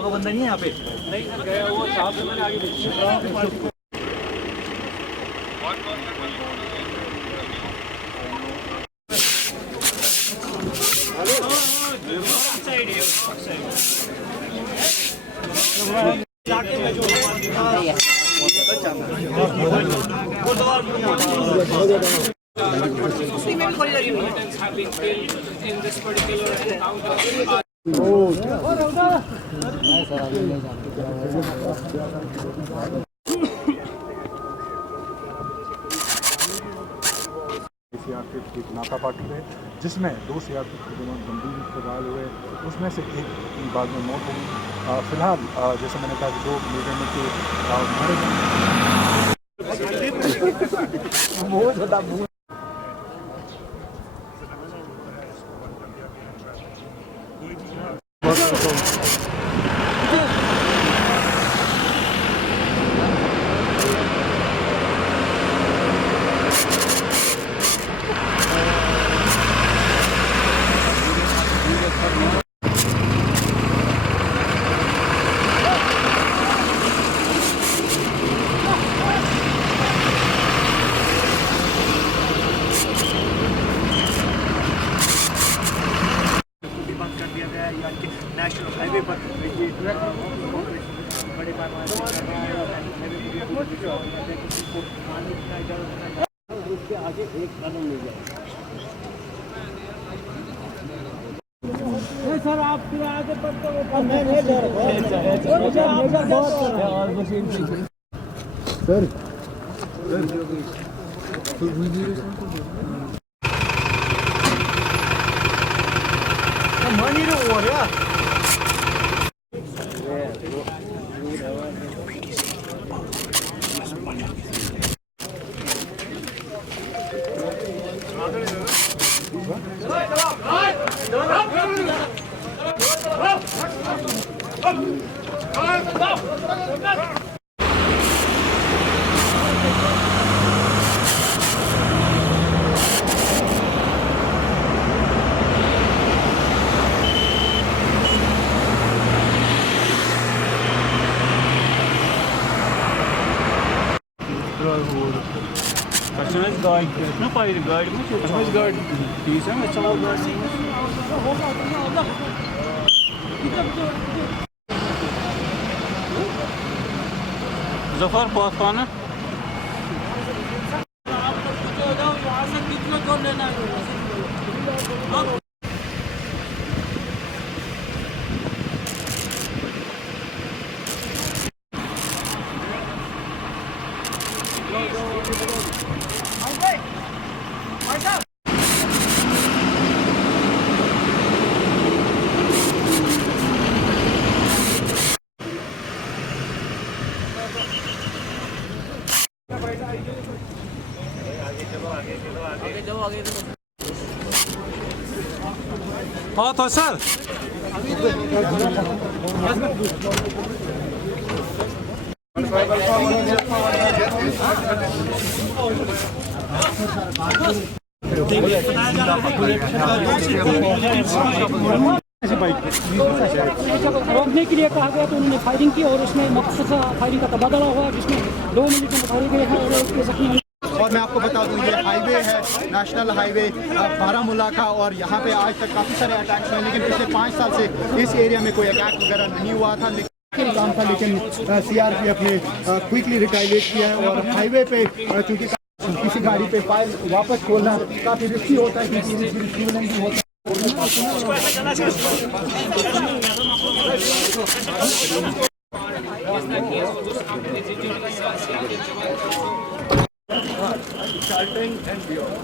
गाँव का बंदा नहीं है यहाँ पे? नहीं गया वो साहब से मैंने आगे भेजा। एक नाका पार्टी है जिसमें 2 सीआरपीएफ के जवान गंभीर घायल हुए, उसमें से एक की बाद में मौत हो गई। फिलहाल जैसे मैंने कहा कि 2 मीडियम के नेशनल हाईवे पर बड़े पैमाने उसके आगे एक कदम ले जाए। सर आप फिर आगे गाड़ी ना पाई गाड़ी में गाड़ी ठीक है मैं चलाओ गाड़ी जफर पहुंचना वहाँ से कितना जोड़ लेना है। हाँ तो सर रोकने के लिए कहा गया तो उन्होंने फायरिंग की और उसमें मकसद फायरिंग का तबादला हुआ जिसमें 2 मिलिटेंट मारे गए हैं और उसके जख्मी। और मैं आपको बता दूं ये हाईवे है, नेशनल हाईवे बारामूला का, और यहाँ पे आज तक काफ़ी सारे अटैक्स हुए, लेकिन पिछले 5 साल से इस एरिया में कोई अटैक वगैरह नहीं हुआ था। लेकिन काम था, लेकिन सीआरपीएफ ने क्विकली रिटाइलेट किया है। और हाईवे पे चूँकि किसी गाड़ी पे फायर वापस खोलना काफ़ी रिस्की होता है क्योंकि भी होता है। Charting and beyond.